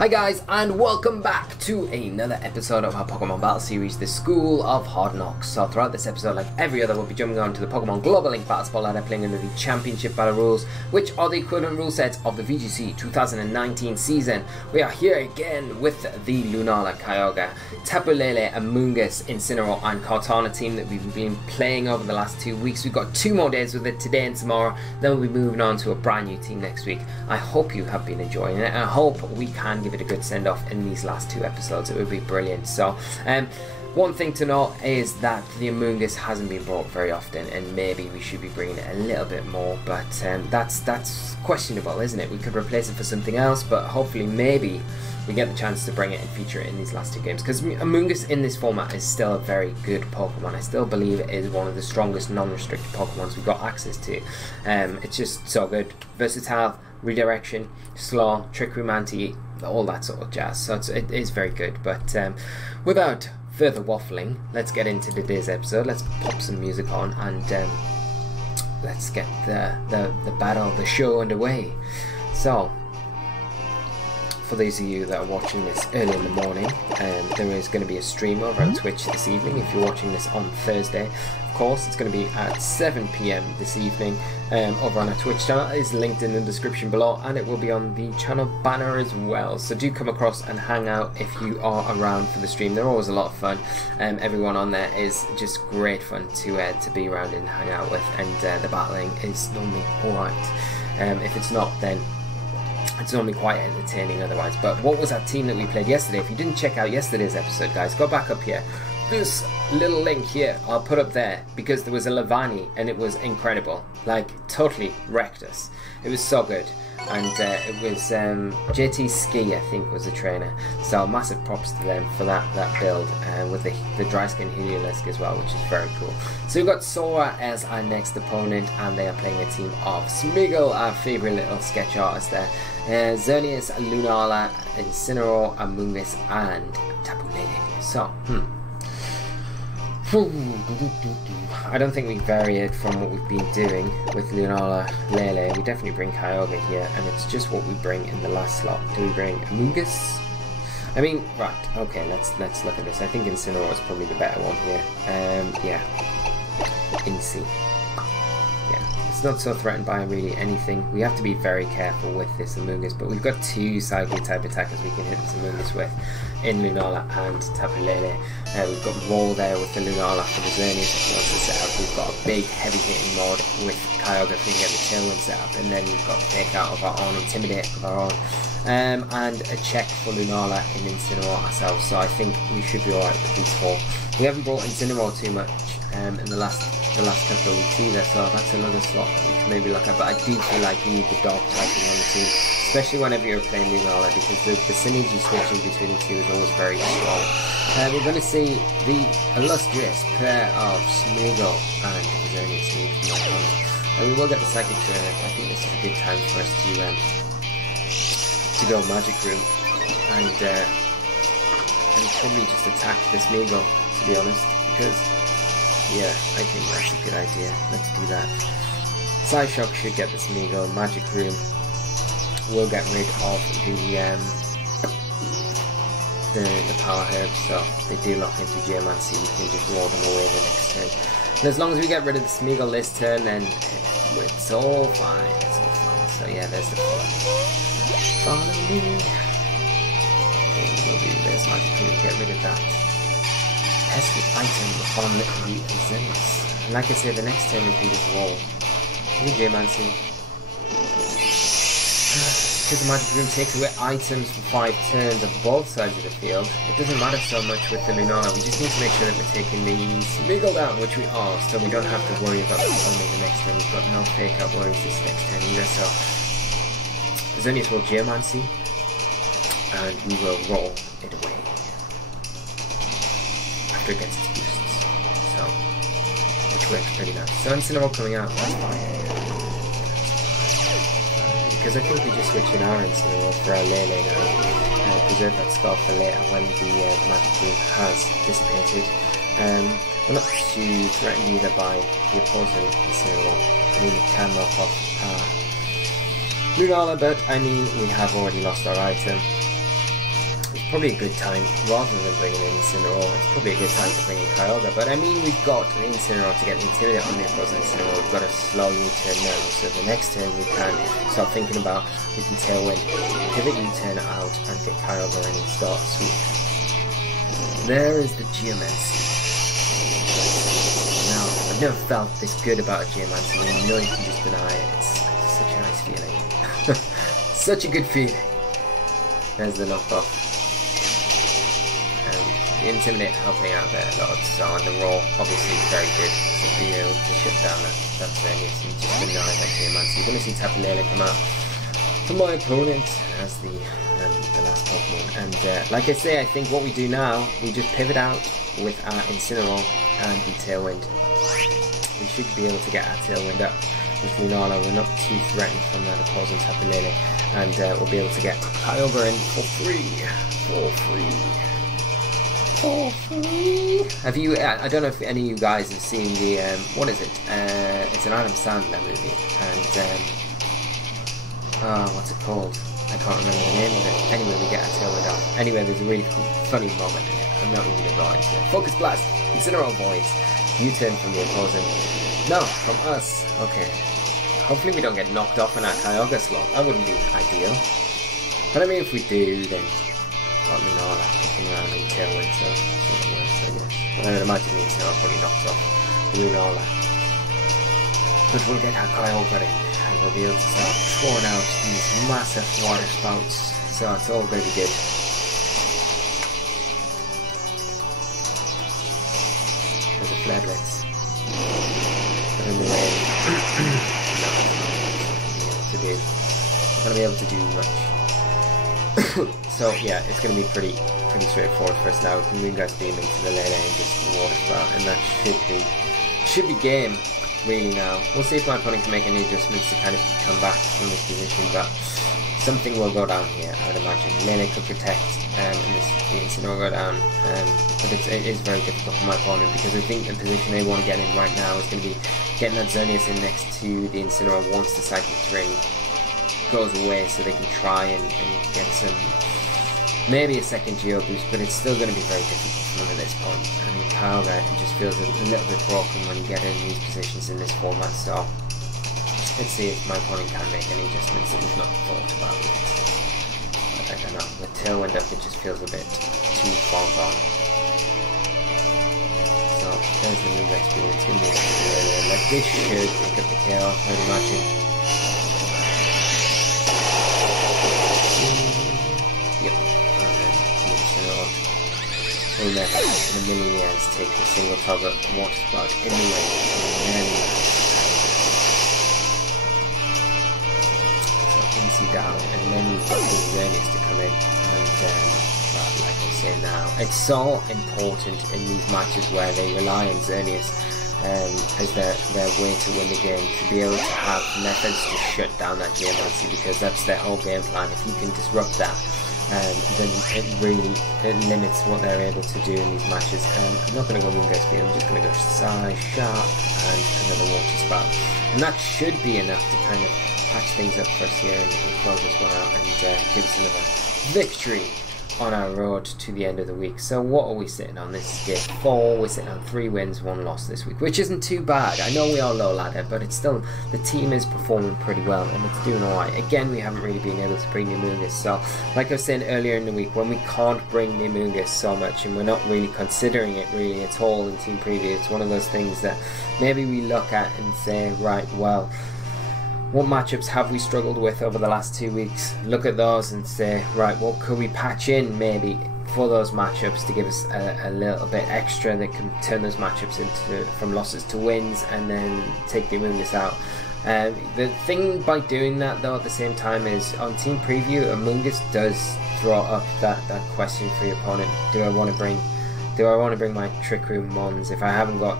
Hi guys, and welcome back to another episode of our Pokemon Battle Series, the School of Hard Knocks. So throughout this episode, like every other, we'll be jumping on to the Pokemon Global Link Battle Spotlight, playing under the Championship Battle rules, which are the equivalent rule sets of the VGC 2019 season. We are here again with the Lunala, Kyogre, Tapu Lele, Amoonguss, Incineroar and Kartana team that we've been playing over the last 2 weeks. We've got 2 more days with it, today and tomorrow, then we'll be moving on to a brand new team next week. I hope you have been enjoying it, and I hope we can give it a good send off in these last 2 episodes. It would be brilliant. So one thing to note is that the Amoonguss hasn't been brought very often, and maybe we should be bringing it a little bit more, but that's questionable, isn't it? We could replace it for something else, but hopefully maybe we get the chance to bring it and feature it in these last 2 games, because Amoonguss in this format is still a very good Pokemon. I still believe it is one of the strongest non-restricted Pokemons we've got access to. It's just so good. Versatile, redirection, slow, trick room anti, all that sort of jazz. So it is very good. But without further waffling, let's get into today's episode. Let's pop some music on and let's get the battle, the show underway. So for those of you that are watching this early in the morning, there is going to be a stream over on Twitch this evening. If you're watching this on Thursday, of course, it's going to be at 7 PM this evening over on our Twitch channel. It is linked in the description below, and it will be on the channel banner as well. So do come across and hang out if you are around for the stream. They're always a lot of fun. Everyone on there is just great fun to be around and hang out with, and the battling is normally alright. If it's not, then it's normally quite entertaining otherwise. But what was that team that we played yesterday? If you didn't check out yesterday's episode, guys, go back up here. This little link here I'll put up there, because there was a Lavani and it was incredible. Like, totally wrecked us. It was so good. And it was JT Ski, I think, was the trainer. So massive props to them for that build, with the dry skin Heliolisk as well, which is very cool. So we've got Sora as our next opponent, and they are playing a team of Smeagol, our favourite little sketch artist there, Xerneas, Lunala, Incineroar, Amoonguss and Tapu Lele. So, I don't think we vary it from what we've been doing with Lunala Lele. We definitely bring Kyogre here, and it's just what we bring in the last slot. Do we bring Amoonguss? I mean, right, okay, let's look at this. I think Incineroar is probably the better one here. Yeah, Inci. Yeah, it's not so threatened by really anything. We have to be very careful with this Amoonguss, but we've got 2 psychic type attackers we can hit this Amoonguss with in Lunala and Tapu Lele. We've got Roll there with the Lunala for the Xerneas if he wants to set up. We've got a big heavy hitting mode with Kyogre if we can get the Tailwind set up, and then we've got Fake Out of our own, Intimidate of our own, and a check for Lunala in Incineroar ourselves. So I think we should be alright with these 4. We haven't brought Incineroar too much in the last couple of weeks either, so that's another slot that we can maybe look at. But I do feel like you need the dog typing on the team, especially whenever you're playing Lunala, because the synergy switching between the 2 is always very strong. We're going to see the illustrious pair of Smeagol and Xerneas move from my opponent. And we will get the Psychic Trainer. I think this is a good time for us to go Magic Room and probably just attack the Smeagol, to be honest, because yeah, I think that's a good idea. Let's do that. SOHK should get the Smeagol. Magic Room will get rid of the Power Herb, so they do lock into Geomancy. We can just ward them away the next turn. And as long as we get rid of the Smeagol this turn, then it's all fine. It's all fine. So yeah, there's the follow. Follow me. There's Magic Room. Get rid of that pesky item on the Xerneas. And like I said, the next turn we can just roll. Geomancy. Because the Magic Room takes away items for 5 turns on both sides of the field, it doesn't matter so much with the Lunala. We just need to make sure that we're taking the Smeagol down, which we are, so we don't have to worry about it only the next turn. We've got no fake out worries this next turn either, so Xerneas will Geomancy, and we will roll it away after it gets its boosts, so, which works pretty nice. So Incineroar coming out, that's fine. Because I think we just switch in our Incineroar for our Lele now, and preserve that scar for later when the Magic Room has dissipated. We're not too threatened either by the opposing Incineroar. I mean, it can knock off Lunala, but I mean, we have already lost our item. probably a good time, rather than bringing in Incineroar, it's probably a good time to bring in Kyogre. But I mean, we've got an Incineroar to get Intimidate on the opposing Incineroar. We've got a slow U-turn now, so the next turn we can start thinking about, we can Tailwind, pivot U-turn out, and get Kyogre in and start sweep. There is the Geomancy. Now, I've never felt this good about a Geomancy, and you know you can just deny it. It's such a nice feeling. Such a good feeling. There's the knockoff. The Intimidate helping out there a lot, so on the roll, obviously very good, being able to shut down that Xerneas and just deny that Geomancy. You're going to see Tapu Lele come out for my opponent as the last Pokemon, and like I say, I think what we do now, we just pivot out with our Incineroar and we Tailwind. We should be able to get our Tailwind up with Lunala. We're not too threatened from that opposing Tapu Lele, and we'll be able to get Kyogre in for free. Have you? I don't know if any of you guys have seen the what is it? It's an Adam Sandler movie, and what's it called? I can't remember the name of it. Anyway, we get our Tailwind out. Anyway, there's a really cool, funny moment in it. I'm not even going to go into it. Focus Blast, Incineroar Voids, U-turn from the opposing. No, from us. Okay. Hopefully we don't get knocked off in our Kyogre slot. That wouldn't be ideal. But I mean, if we do, then got Lunala kicking around in Tailwind, so something worse, I guess. But I would imagine the Incineroar probably knocks off Lunala. But we'll get our Kyogre in, and we'll be able to start throwing out these massive water spouts. So it's all going to be good. There's a Flare Blitz. But in the rain. Not going to be able to do much. So yeah, it's going to be pretty straightforward for us now. We can Moongeist Beam into the Lele and just water spout, and that should be game really now. We'll see if my opponent can make any adjustments to kind of come back from this position, but something will go down here, I would imagine. Lele could protect, and the Incineroar will go down, but it is very difficult for my opponent, because I think the position they want to get in right now is going to be getting that Xerneas in next to the Incineroar once the Psychic Terrain goes away, so they can try and get some, maybe a second Geo boost, but it's still going to be very difficult for them at this point. I mean, Kyogre, it just feels a little bit broken when you get in these positions in this format, so let's see if my opponent can make any adjustments that we've not thought about yet. But I don't know, with Tailwind up it just feels a bit too far gone. So there's the new experience. It's going to be like this should pick up the KO, I would imagine. Yep, and then Incineroar in a million years take a single target water spout in the way, and then so easy down, and then we've got the Xerneas to come in, and like I say now, it's so important in these matches where they rely on Xerneas as their way to win the game, to be able to have methods to shut down that Geomancy, because that's their whole game plan. If you can disrupt that, then it really limits what they're able to do in these matches. I'm not going to go Moongeist Beam, I'm just going to go Psy, Sharp, and another Water Spout. And that should be enough to kind of patch things up for us here and close this one out and give us another victory on our road to the end of the week. So what are we sitting on? This is game 4. We're sitting on 3 wins, 1 loss this week, which isn't too bad. I know we are low ladder, but it's still, the team is performing pretty well and it's doing alright. Again, we haven't really been able to bring the Amoonguss, so like I was saying earlier in the week, when we can't bring the Amoonguss so much and we're not really considering it really at all in team preview, it's one of those things that maybe we look at and say, right, well, what matchups have we struggled with over the last 2 weeks? Look at those and say, right, what could we patch in maybe for those matchups to give us a little bit extra that can turn those matchups into from losses to wins, and then take the Amoonguss out. The thing by doing that though at the same time is on team preview, Amoonguss does throw up that question for your opponent. Do I want to bring my Trick Room Mons if I haven't got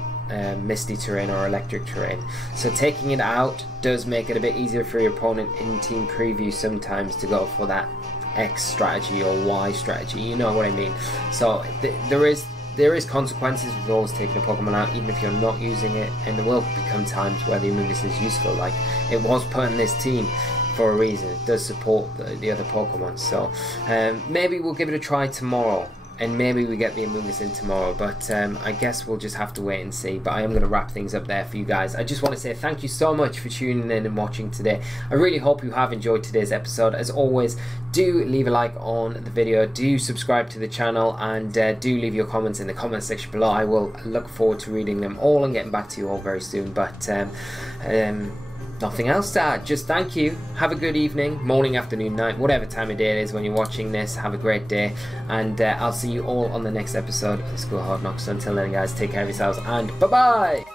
Misty terrain or electric terrain? So taking it out does make it a bit easier for your opponent in team preview sometimes to go for that X strategy or Y strategy, you know what I mean. So there is there is consequences with always taking a Pokemon out, even if you're not using it, and there will become times where the Amoonguss is useful. Like, it was put in this team for a reason. It does support the other Pokemon, so maybe we'll give it a try tomorrow, and maybe we get the Amoonguss in tomorrow, but I guess we'll just have to wait and see. But I am going to wrap things up there for you guys. I just want to say thank you so much for tuning in and watching today. I really hope you have enjoyed today's episode. As always, do leave a like on the video, do subscribe to the channel, and do leave your comments in the comment section below. I will look forward to reading them all and getting back to you all very soon. But nothing else to add, just thank you, have a good evening, morning, afternoon, night, whatever time of day it is when you're watching this. Have a great day, and I'll see you all on the next episode of the School of Hard Knocks. Until then guys, take care of yourselves, and bye bye.